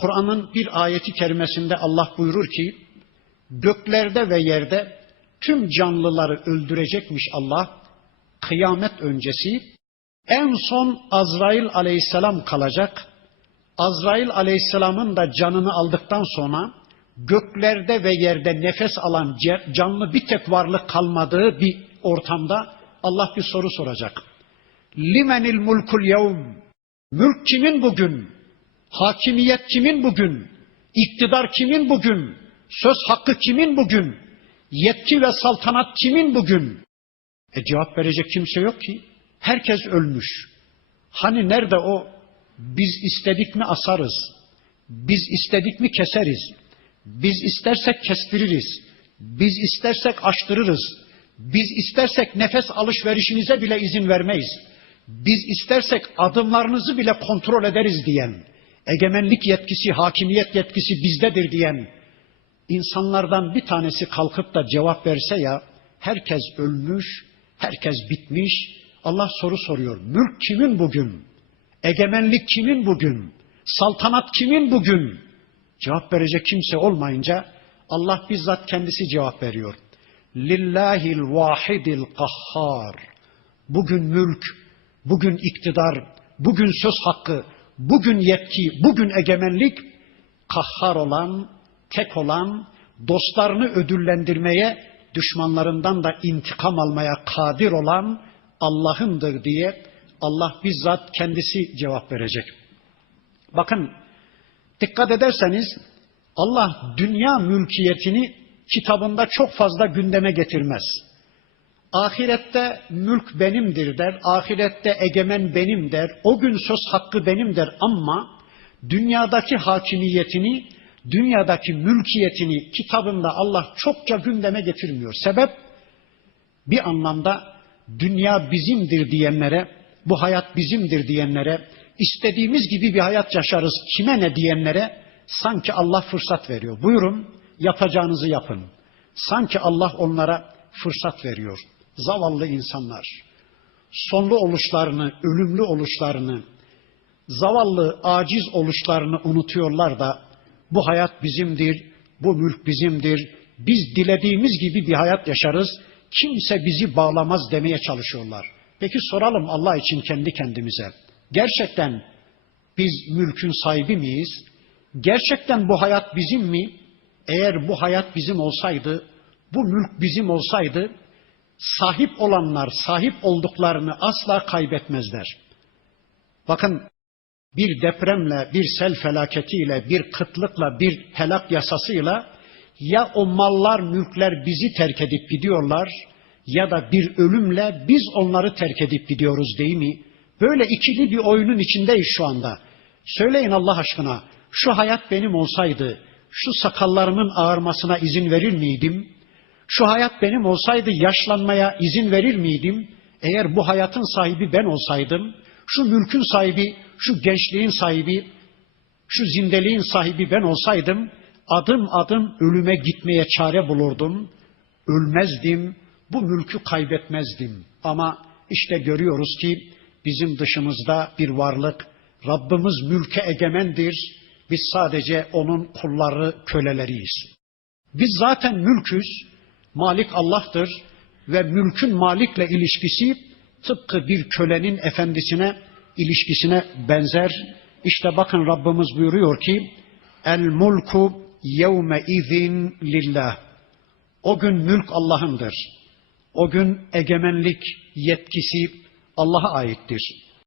Kur'an'ın bir ayeti kerimesinde Allah buyurur ki, göklerde ve yerde tüm canlıları öldürecekmiş Allah, kıyamet öncesi, en son Azrail aleyhisselam kalacak, Azrail aleyhisselamın da canını aldıktan sonra, göklerde ve yerde nefes alan canlı bir tek varlık kalmadığı bir ortamda Allah bir soru soracak. Limenil mulkul yevm? Mülk kimin bugün? Hakimiyet kimin bugün? İktidar kimin bugün? Söz hakkı kimin bugün? Yetki ve saltanat kimin bugün? E cevap verecek kimse yok ki. Herkes ölmüş. Hani nerede o? Biz istedik mi asarız. Biz istedik mi keseriz. Biz istersek kestiririz. Biz istersek açtırırız. Biz istersek nefes alışverişinize bile izin vermeyiz. Biz istersek adımlarınızı bile kontrol ederiz diyen, egemenlik yetkisi, hakimiyet yetkisi bizdedir diyen insanlardan bir tanesi kalkıp da cevap verse ya, herkes ölmüş, herkes bitmiş. Allah soru soruyor. Mülk kimin bugün? Egemenlik kimin bugün? Saltanat kimin bugün? Cevap verecek kimse olmayınca Allah bizzat kendisi cevap veriyor. Lillahil vahidil kahhar. Bugün mülk, bugün iktidar, bugün söz hakkı, bugün yetki, bugün egemenlik kahhar olan, tek olan, dostlarını ödüllendirmeye, düşmanlarından da intikam almaya kadir olan Allah'ındır diye Allah bizzat kendisi cevap verecek. Bakın dikkat ederseniz Allah dünya mülkiyetini kitabında çok fazla gündeme getirmez. Ahirette mülk benimdir der, ahirette egemen benim der, o gün söz hakkı benim der ama dünyadaki hakimiyetini, dünyadaki mülkiyetini kitabında Allah çokça gündeme getirmiyor. Sebep bir anlamda dünya bizimdir diyenlere, bu hayat bizimdir diyenlere, istediğimiz gibi bir hayat yaşarız kime ne diyenlere sanki Allah fırsat veriyor. Buyurun yapacağınızı yapın. Sanki Allah onlara fırsat veriyor. Zavallı insanlar sonlu oluşlarını, ölümlü oluşlarını, zavallı, aciz oluşlarını unutuyorlar da bu hayat bizimdir, bu mülk bizimdir, biz dilediğimiz gibi bir hayat yaşarız, kimse bizi bağlamaz demeye çalışıyorlar. Peki soralım Allah için kendi kendimize. Gerçekten biz mülkün sahibi miyiz? Gerçekten bu hayat bizim mi? Eğer bu hayat bizim olsaydı, bu mülk bizim olsaydı, sahip olanlar sahip olduklarını asla kaybetmezler. Bakın bir depremle, bir sel felaketiyle, bir kıtlıkla, bir helak yasasıyla ya o mallar, mülkler bizi terk edip gidiyorlar ya da bir ölümle biz onları terk edip gidiyoruz değil mi? Böyle ikili bir oyunun içindeyiz şu anda. Söyleyin Allah aşkına, şu hayat benim olsaydı, şu sakallarımın ağarmasına izin verir miydim? Şu hayat benim olsaydı yaşlanmaya izin verir miydim? Eğer bu hayatın sahibi ben olsaydım, şu mülkün sahibi, şu gençliğin sahibi, şu zindeliğin sahibi ben olsaydım, adım adım ölüme gitmeye çare bulurdum. Ölmezdim, bu mülkü kaybetmezdim. Ama işte görüyoruz ki bizim dışımızda bir varlık, Rabbimiz mülke egemendir, biz sadece onun kulları, köleleriyiz. Biz zaten mülküz, Malik Allah'tır ve mülkün malikle ilişkisi tıpkı bir kölenin efendisine ilişkisine benzer. İşte bakın Rabbimiz buyuruyor ki El mulku yevme izin lillah. O gün mülk Allah'ındır. O gün egemenlik yetkisi Allah'a aittir.